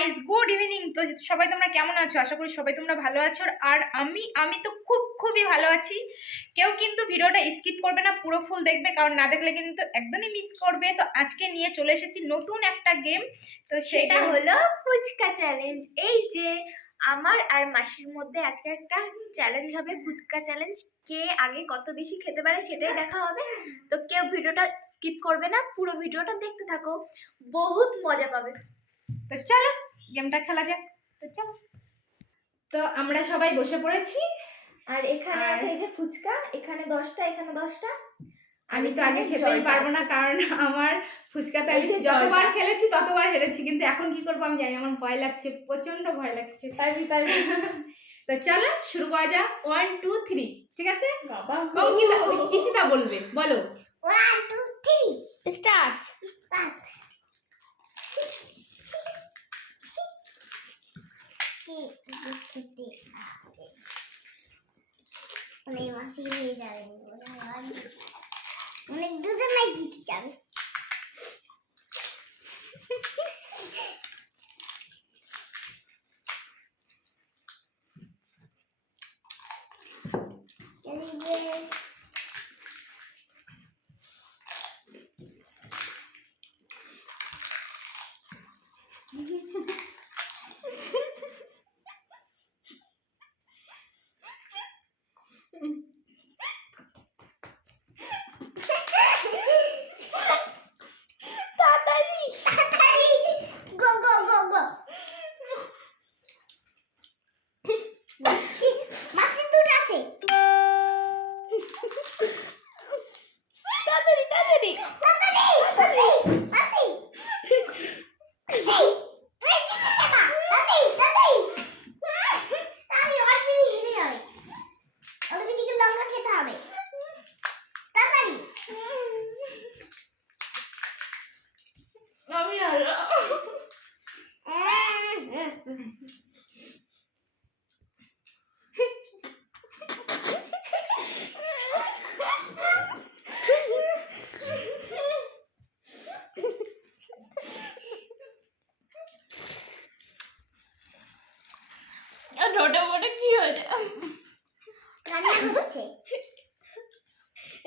Guys good evening তো সবাই তোমরা কেমন আছো? আশা করি সবাই তোমরা ভালো আছো। আর আমি আমি তো খুব খুবই ভালো আছি। কেউ কিন্তু ভিডিওটা স্কিপ করবে না পুরো ফুল দেখবে কারণ না দেখলে কিন্তু একদমই মিস করবে। তো আজকে নিয়ে চলে এসেছি নতুন একটা গেম তো সেটা সেটা হলো ফুচকা চ্যালেঞ্জ এই যে আমার আর মাসির মধ্যে আজকে একটা চ্যালেঞ্জ হবে ফুচকা চ্যালেঞ্জ কে আগে কত বেশি খেতে পারে সেটাই দেখা হবে। তো কেউ ভিডিওটা স্কিপ করবে না পুরো ভিডিওটা দেখতে থাকো। বহুত মজা পাবে। তো চলো গেমটা খেলা যাক। তো চলো। তো আমরা সবাই বসে পড়েছি। আর এখানে আছে এই যে ফুচকা। এখানে দশটা এখানে দশটা। আমি তো আগে খেতেই পারব না কারণ আমার ফুচকাতে আমি যতবার খেলেছি ততবার হেরেছি। কিন্তু এখন কি করব আমি জানি আমার ভয় লাগছে প্রচণ্ড ভয় লাগছে। পারবি পারবি। তো চলো শুরু করা যাক। ওয়ান টু থ্রি ঠিক আছে? ঈশিতা বলবে বলো। ওয়ান টু থ্রি স্টার্ট অনেক মাসি হয়ে যাবে অনেক দুজনাই জিতে যাবে ঠোঁটে মোটে কি হয়েছে?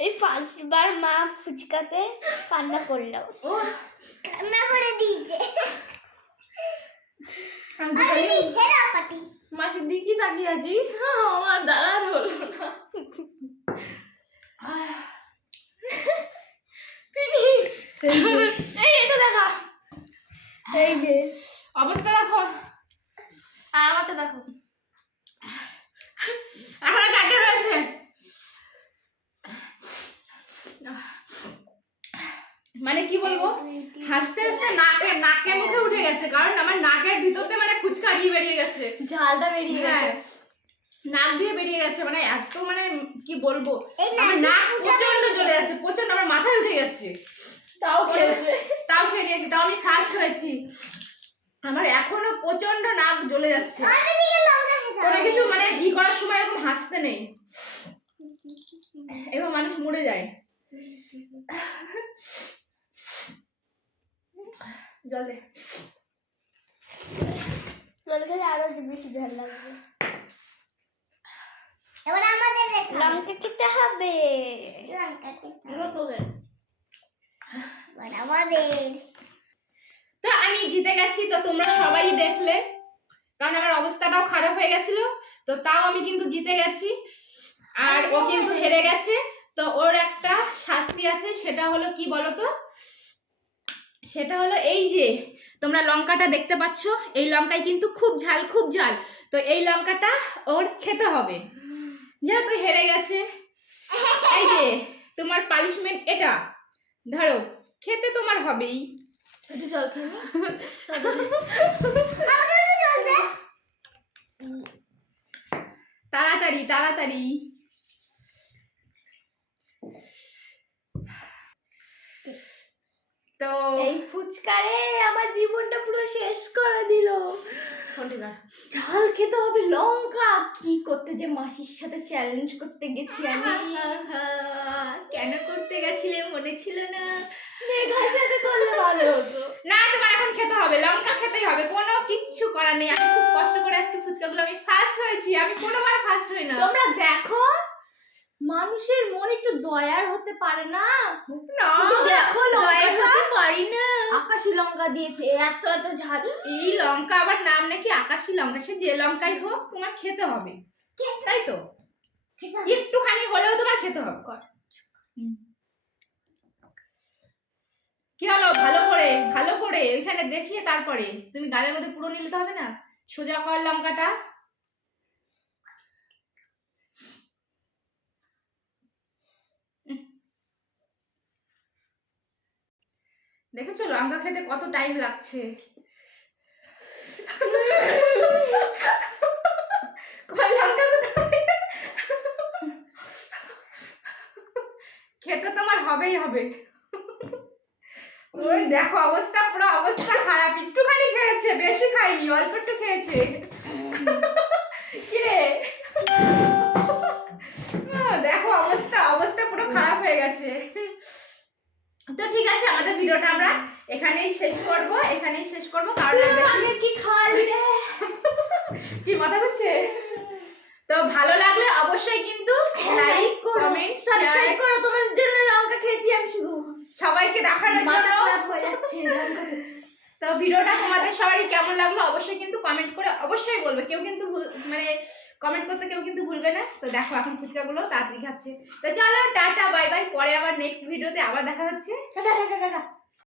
এই ফার্স্ট বার মা ফুচকাতে কান্না করল। ও কান্না করে দিয়েছে। আমি তো হেরা পাটি। মাসির দিকে তাকিয়ে আছি। আমার দাঁড়ার হলো না। ফিনিশ এই এটা দেখা। এই যে। অবস্থা দেখো। আর আমারটা দেখো। এখনও রয়েছে। মানে কি বলব? হাসতে হাসতে নাকে নাকে মুখে উঠে গেছে। কারণ আমার নাকের ভিতরতে মানে ফুচকা বেরিয়ে গেছে। ঝালটা বেরিয়ে হ্যাঁ। গেছে। নাক দিয়ে বেরিয়ে গেছে। মানে এত মানে কি বলব? আমার নাক প্রচণ্ড জ্বলে যাচ্ছে প্রচণ্ড আমার মাথায় উঠে গেছে। তাও খেয়েছে। তাও খেয়ে নিয়েছি তাও আমি ফার্স্ট হয়েছি আমার এখনও প্রচণ্ড নাক জ্বলে যাচ্ছে। কোনো হবে কিছু মানে ই করার সময় এরকম হাসতে নেই। এবার মানুষ মরে যায়। জল দে। জল খেলে আরও বেশি ঝাল লাগবে। এবার আমাদের লঙ্কা খেতে হবে। লঙ্কা খেতে হবে। আমাদের। তো আমি জিতে গেছি তো তোমরা সবাই দেখলে। কারণ আমার অবস্থাটাও খারাপ হয়ে গেছিল, তো তাও আমি কিন্তু জিতে গেছি। আর ও কিন্তু হেরে গেছে। তো ওর একটা শাস্তি আছে, সেটা হলো কি বলতো? সেটা হলো এই যে, তোমরা লঙ্কাটা দেখতে পাচ্ছ, এই লঙ্কায় কিন্তু খুব ঝাল খুব ঝাল। তো এই লঙ্কাটা ওর খেতে হবে। যেহেতু হেরে গেছে, এই যে, তোমার পানিশমেন্ট এটা। ধরো, খেতে তোমার হবেই। একটু জল খেয়ে জল তাড়াতাড়ি তাড়াতাড়ি। তো এই ফুচকারে আমার জীবনটা পুরো শেষ করে দিল। ঝাল খেতে হবে লঙ্কা কি করতে যে মাসির সাথে চ্যালেঞ্জ করতে গেছি আমি। কেন করতে গেছিলে মনে ছিল না? মেঘার সাথে করলে ভালো হতো। না তোমার এখন খেতে হবে লঙ্কা খেতেই হবে কোনো কিচ্ছু করার নেই। আমি খুব কষ্ট করে আজকে ফুচকাগুলো আমি ফার্স্ট হয়েছি আমি কোনোবার ফার্স্ট হই না। তোমরা দেখো মানুষের মন একটু দয়ার হতে পারে না? দেখো। পারি না। আকাশি লঙ্কা দিয়েছে এত এত ঝাল। এই লঙ্কা আবার নাম নাকি আকাশি লঙ্কা? সে যে লঙ্কাই হোক তোমার খেতে হবে। তাই তো? একটুখানি হলেও তোমার খেতে হবে। কি হলো? ভালো করে ভালো করে ওইখানে দেখিয়ে তারপরে। তুমি গালের মধ্যে পুরো নিলে হবে না? সোজা কর লঙ্কাটা। দেখেছ? লঙ্কা খেতে কত টাইম লাগছে। খেতে তোমার হবেই হবে। ওই দেখো অবস্থা পুরো অবস্থা খারাপ। একটুখানি খেয়েছে বেশি খাইনি অল্প একটু খেয়েছে। কিরে? দেখো অবস্থা অবস্থা পুরো খারাপ হয়ে গেছে। তো ঠিক আছে আমাদের ভিডিওটা আমরা এখানেই শেষ করব এখানেই শেষ করব কারণ কি খালি রে? কি মাথা ঘুরছে? তো ভালো লাগলে অবশ্যই কিন্তু লাইক কমেন্ট সাবস্ক্রাইব করো তোমাদের জন্য লঙ্কা খেয়েছি আমি শুধু। সবাইকে দেখানোর মাথা জন্য। খারাপ হয়ে যাচ্ছে লঙ্কা তো ভিডিওটা তোমাদের সবারই কেমন লাগল অবশ্যই কিন্তু কমেন্ট করে অবশ্যই বলবে। কেউ কিন্তু মানে কমেন্ট করতে কেউ কিন্তু ভুলবে না। তো দেখো এখন ফুচকাগুলো তাড়াতাড়ি খাচ্ছে। তো চলো টাটা বাই বাই পরে আবার নেক্সট ভিডিওতে আবার দেখা হচ্ছে। Tata tata tata.